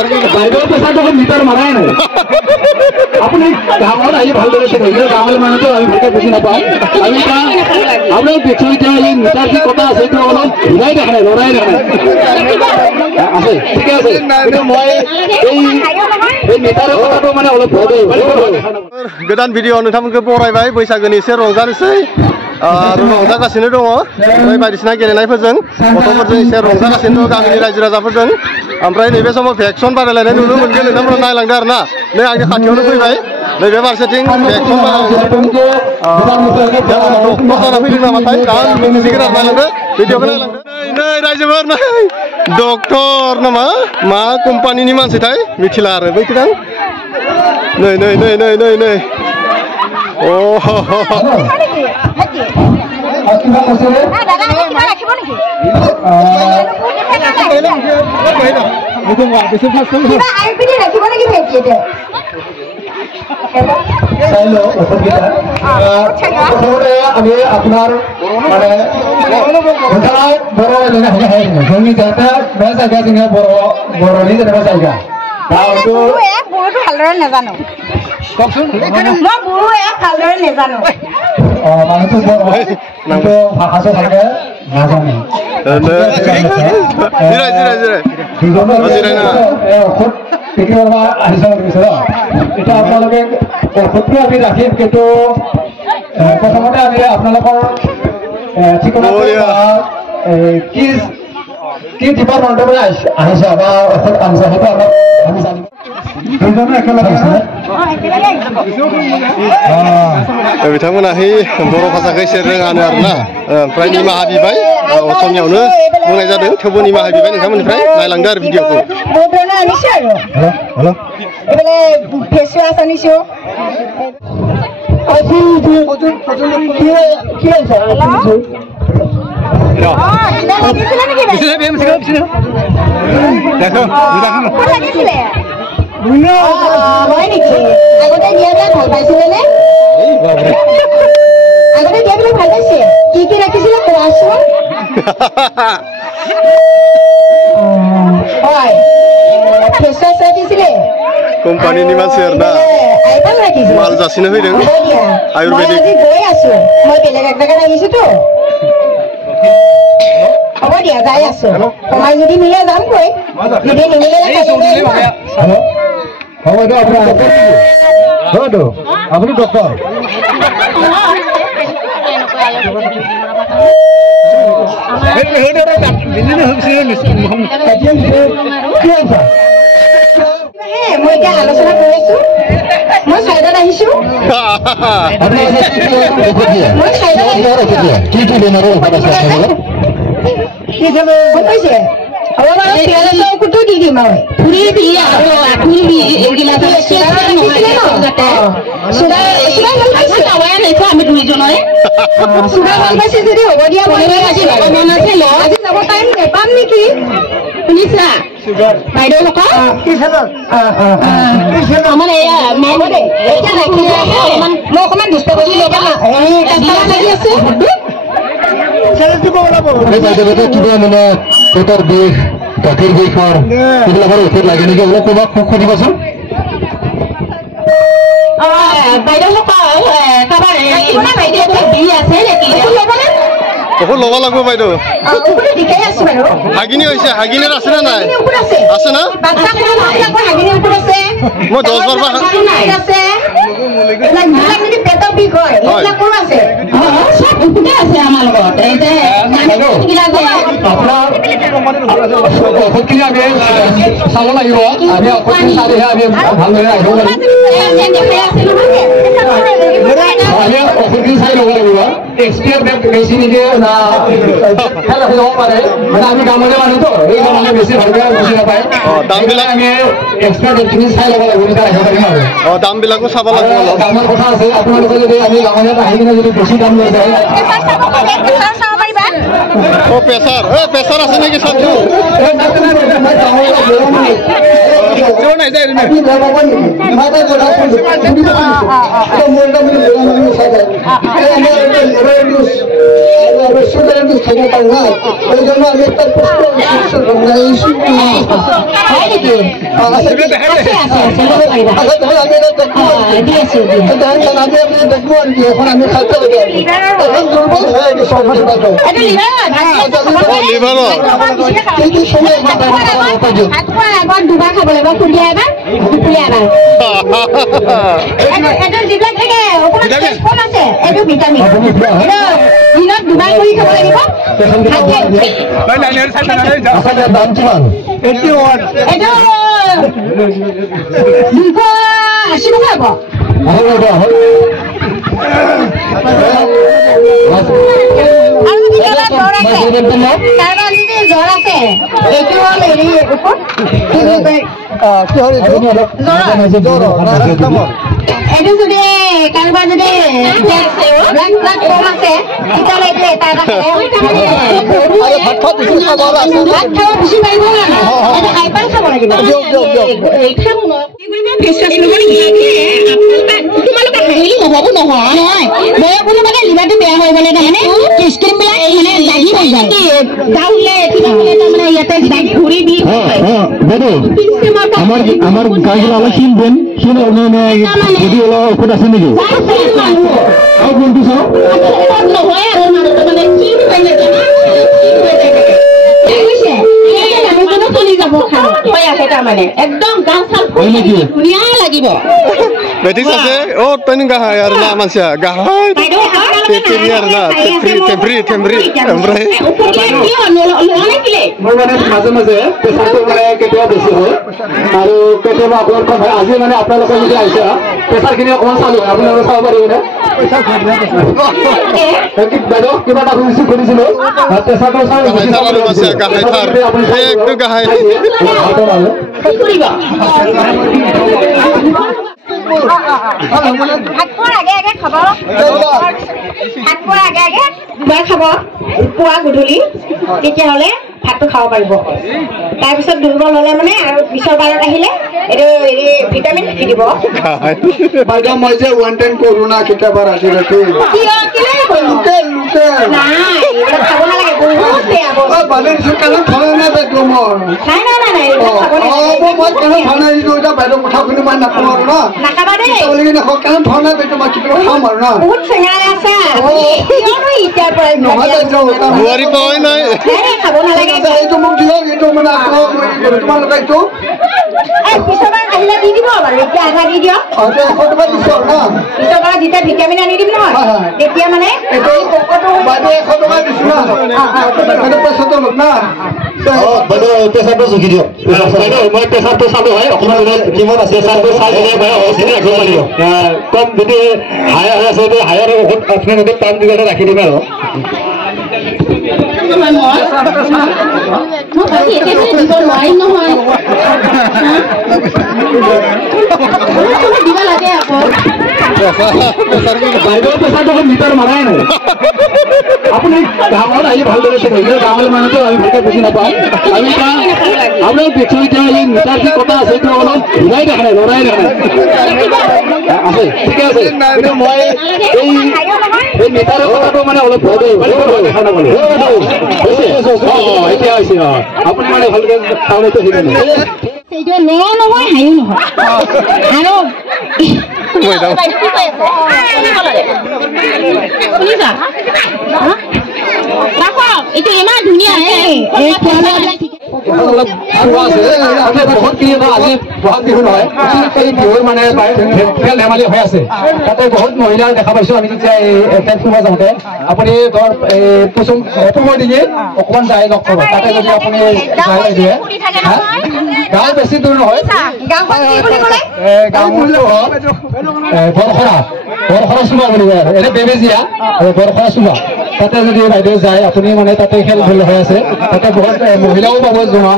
বাইদেউৰ পেচাৰ দেখোন মিটাৰ মাৰাই নাই আপুনি গাঁৱত আহি ভালদৰে চাইছে গাঁৱৰ মানুহটো আমি ভালকে বুজি নাপাওঁ আমি আপোনাৰ দেখছো এতিয়া এই মিটাৰ যি কথা আছে এইটো অলপ ঘূৰাই দেখা নাই লৰাই দেখা নাই আছে ঠিকে আছে কিন্তু মই এই মিটাৰৰ কথাটো মানে অলপ गोदान भिडिअ नोंथांमोनखौ बरायबाय बैसागोनि एसे रंजानोसै रंजागासिनो दङ ओमफ्राय बायदिसिना गेलेनायफोरजों गथ'फोरजों एसे रंजागासिनो दं गामिनि रायजो राजाफोरजों ओमफ्राय नैबे समाव भेक्सन बादायलायनाय नुनो मोनगोन नोंथांमोना नायलांदो आरोना नै आंनि खाथियावनो फैबाय नैबे फारसेथिं भेक्सन बादायलायनाय दं डक्टर जाना फैदों नामाथाय आं मिथिसिगोन आरो नायलांदो भिडिअखौ नायलांदो नै रायजोफोर नै डक्टर नामा मा कम्पानिनि मानसिथाय मिथिला आरो बैथिं नै नै नै नै नै नै Oh. बिथांमोना बर' भाषाखौ एसे रोङानो आरोना ओमफ्राय निमाहा बिबाय असमियावनो बुंनाय जादों थेवबो निमाहा बिबाय नोंथांमोननिफ्राय नायलांदो आरो भिडिअखौ Kompani masih ada. Mal jasine fैदों Ayurvedic আপনি ডক্টর মই এতিয়া আলোচনা কৰি আছো মই সাইডত আহিছো মই সাইডত কি কি বেমাৰৰ কথা আছে কি জানো কৈছে আমাৰ পিয়ালা কুটো দি দিম মই পুৰি বিয়া পুৰি বি এগিলা সুদা ভাল পাইছে তাওয়া নাইছো আমি দুইজনৰে সুদা ভাল পাইছে যদি হ'ব দিয়া মই আজি মন আছে ল আজি যাব টাইম নেপাম নেকি শুনিছা বাইদেউ লোক কি খেলা আমাৰ এয়া মেম এতিয়া ৰাখি অকমান মই অকমান দুষ্ট কৰি ল'বা এই কাষ্টমাৰ লাগি আছে চেলেঞ্জ দিব ওলাব এই বাইদেউ কিবা মানে পেটৰ বিষ গাঁঠিৰ বিষৰ এইবিলাকৰ ঔষধ লাগে নেকি অলপ ক'বা সুধিবাচোন বাইদেউ লোক কাৰোবাৰ কিবা বাইদেউ বি আছে নেকি ল'বনে ঔষধ ল'ব লাগিব বাইদেউ হাগিনি হৈছে হাগিনিৰ আছে নে নাই আছে না মই 10 বাৰ আছে পেটৰ বিষ হয় এইবিলাক কোন আছে সব উঠে আছে আমাৰ লগত এই যে কিলা যে ঔষধ কিনা আমি চাব লাগিব আমি ঔষধ চালেহে আমি ভালদৰে আহিব আমি ঔষধ চাই ল'ব লাগিব এক্সপিৰিয়েঞ্চ বেছি নিদিয়ে না খেলা খেলিব পাৰে মানে আমি গাঁৱলীয়া মানুহতো এই মানুহে বেছি ভালকৈ বুজি নাপায় দামবিলাক আমি এক্সপিৰিয়েঞ্চ খিনি চাই ল'ব লাগিব তেতিয়া আহিব পাৰিম আৰু দামবিলাকো চাব লাগিব দামৰ কথা আছে আপোনালোকে যদি আমি গাঁৱলীয়াত আহি কিনে যদি বেছি দাম লৈ যায় প্ৰেছাৰ আছে নেকি চাবটো দুবাৰ খাব লাগিব খুন্দিয়া এবাৰ দুপৰীয়া এবাৰ এইটো যিবিলাক থাকে অকণমান কম আছে এইটো ভিটামিন দিনত দুবাৰ কৰি খাব লাগিব দাম কিমান এইটো 280 টকা হ'ব জ্বৰ আছে এইটো হ'ল হেৰি এইটো যদি কাৰোবাৰ যদি কম আছে তেতিয়াহ'লে এটা বেছি পাৰিব খাই খাব লাগিব তোমালোকে হাঁহিলি নহ'ব নহয় মই কোনো মানে লিভাৰটো বেয়া হৈ গ'লে তাৰমানে স্কিনবিলাক মানে দাগি হৈ যায় গাঁৱলে তাৰমানে ইয়াতে দাগি ঘূৰি দি আমাৰ গাঁৱৰ অলপ কিনবেন ঔষধ আছে নেকি আৰু কোনটো চাওঁ নহয় আৰু মানে তাৰমানে একদম গাঁও চাল ধুনীয়া লাগিব বেটিছ আছে অ তইন গাহাই আৰু না মানসা গাহাই তেৰি আৰু না টেম্পৰি এমব্ৰাই মই মানে মাজে মাজে প্ৰেছাৰটো মানে কেতিয়াবা বেছি হয় আৰু কেতিয়াবা আপোনালোকৰ হয় আজি মানে আপোনালোকে যদি আহিছে প্ৰেছাৰখিনি অকণমান চালো আপোনালোকে চাব পাৰিবনে বাইদেউ কিবা এটা শুনিছিলো প্ৰেছাৰটো গাহাই দুবাৰ খাব পুৱা গধূলি তেতিয়াহ'লে ভাতটো খাব পাৰিব তাৰপিছত দুৰ্বল হ'লে মানে আৰু পিছৰ বাৰত আহিলে এইটো হেৰি ভিটামিন থাকি দিব বাইদেউ মই যে ওৱান টাইম কৰো না কেতিয়াবা ৰাতি ৰাতি খাব নালাগে বহুত বেয়া বাইদেউ কথা শুনি মই নাখাওঁ আৰু নাখাবা দেই খাম আৰু না বহুত চেঙাৰে আছে এতিয়াৰ পৰাই বুৱাৰী পাই নাই খাব নালাগে এইটো মোক দিয়ক এইটো মানে তোমালোকে এইটো পিছৰবাৰ আহিলে দি দিব বাৰু এতিয়া আধা দি দিয়ক 100 টকা দিছো আৰু না পিছৰবাৰ যেতিয়া ভিটামিন আনি দিম নহয় তেতিয়া মানে বাইদেউ 100 টকা দিছো না পইচাটো লওক না বাইদেউ প্ৰেছাৰটো জুখি দিয়ক বাইদেউ মই প্ৰেছাৰটো চালো হয় অকণমান কিমান আছে প্ৰেছাৰটো চাই কম যদি হায়াৰ হৈ আছে হায়াৰ ঔষধ আপোনালোকে টান দিবলৈ ৰাখি দিম আৰু বাইদেউ প্ৰেছাৰটো মিটাৰ মাৰাই নাই আপুনি গাঁৱত আহি ভালদৰে গাঁৱৰ মানুহটো আমি ভালকে বুজি নাপাওঁ আমি আপোনাৰ দেখো এতিয়া এই মিটাৰ যি কথা আছে সেইটো অলপ ঘূৰাই দেখা নাই লৰাই দেখা নাই আছে ঠিকে আছে কিন্তু মই এই মিটাৰৰ কথাটো মানে অলপ দেখা নাপালো এতিয়া হৈছে আপুনি মানে ভালকে চাউলটো শিকে নাই সেইটো ন নহয় হাঁহিও নহয় আৰু শুনিছা এইটো ইমান ধুনীয়া বহুত আজি বহাগ বিহু নহয় এই বিহুৰ মানে খেল ধেমালি হৈ আছে তাতে বহুত মহিলা দেখা পাইছো আমি যেতিয়া এই ফুৰিব যাওঁতে আপুনি ধৰ পুমৰ দিকে অকণমান যাই লগ পাব তাতে যদি আপুনি যাই দিয়ে গাঁও বেছি দূৰ নহয় বৰখৰা চুবা বুলি কয় এনে বেবেজীয়া বৰখৰা চুবা তাতে যদি বাইদেউ যায় আপুনি মানে তাতে খেল খেল হৈ আছে তাতে বহুত মহিলাও পাব জমা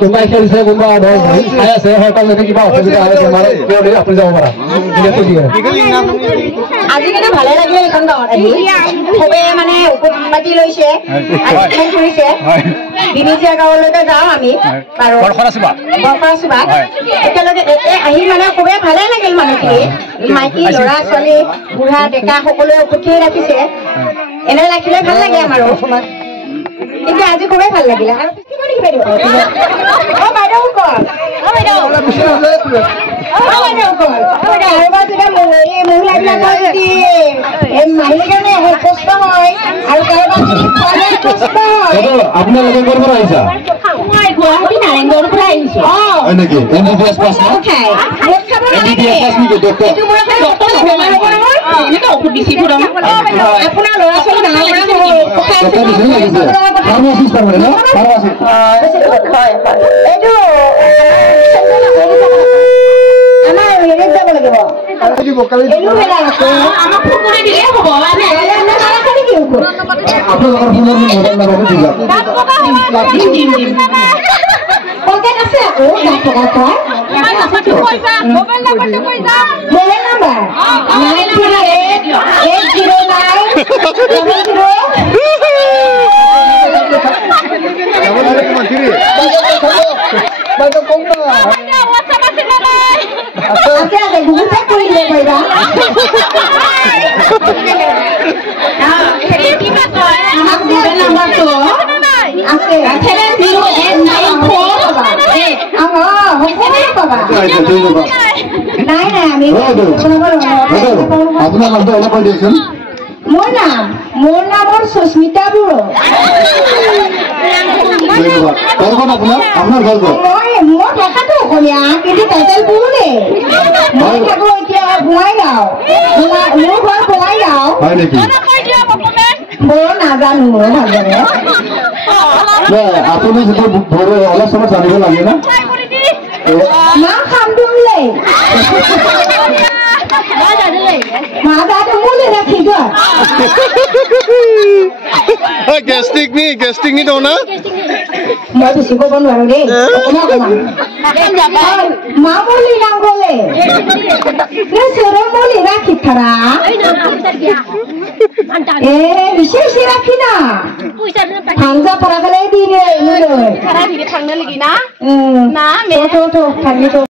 কোনোবাই খেলিছে কোনোবা চাই আছে হয়তো যদি কিবা অসুবিধা হয় তোমাৰ আপুনি যাব পাৰা আজি কিন্তু ভালে লাগিলে এইখন গাঁৱত আহি সবে মানে মাতি লৈছে কৰিছে বিনিজিয়া গাঁৱলৈকে যাওঁ আমি বাৰু বৰপৰা একেলগে আহি মানে খুবেই ভালে লাগিল মানুহখিনি মাইকী ল'ৰা ছোৱালী বুঢ়া ডেকা সকলোৱে উঠিয়ে ৰাখিছে এনে ৰাখিলে ভাল লাগে আমাৰো কিন্তু আজি খুবেই ভাল লাগিলে আৰু বাইদেউ কল মহিলাবিলাকৰ যদি মাহিলী কাৰণে কষ্ট হয় আৰু কাৰোবাৰ যদি খোৱালে কষ্ট হয় আপোনালোকে ক'ৰ পৰা আহিছা মই গুৱাহাটী নাৰায়ণগড়ৰ পৰা আহিছো হয় নেকি MBBS পাছ না MBBS পাছ নেকি ডক্টৰ আপোনাৰ ল'ৰা ছোৱালী ডাঙৰ ফাৰ্মাচিষ্ট মানে ন ফাৰ্মাচিষ্ট এইটো আমাৰ হেৰিত যাব লাগিব এলোভেৰা আছে আমাক ফোন কৰি দিলে হ'ব আপোনালোকৰ ফোনৰ মোবাইল নাম্বাৰটো দি যাওক কণ্টেক্ট আছে আকৌ মোবাইল নাম্বাৰটো কৈ যা মোবাইল নাম্বাৰ 994 মোৰ নামৰ সুস্মিতা বুঢ়ো আপোনাৰ ঘৰ ক'ত মোৰ ভাষাটো অসমীয়া কিন্তু টাইটেল বুঢ়ো মই থাকো এতিয়া বঙাইগাঁও মোৰ ঘৰ বঙাইগাঁও হয় নেকি বৰ নাজানো মোৰ ভালদৰে আপুনি যিটো অলপ সময় জানিব লাগে না মা খাম দুমলে মা দাদা মুলে রাখি গো গেস্টিক নি তো না মই তো শিখব নোৱাৰো ৰে মা মুলি নাঙ্গলে রে সরে মুলি রাখি থারা এ বিশেষ রাখি না থাঙ্গা পড়া গলে দিনে মুলে খারা দিকে থাঙ্গা লাগি না না মে তো থাঙ্গি তো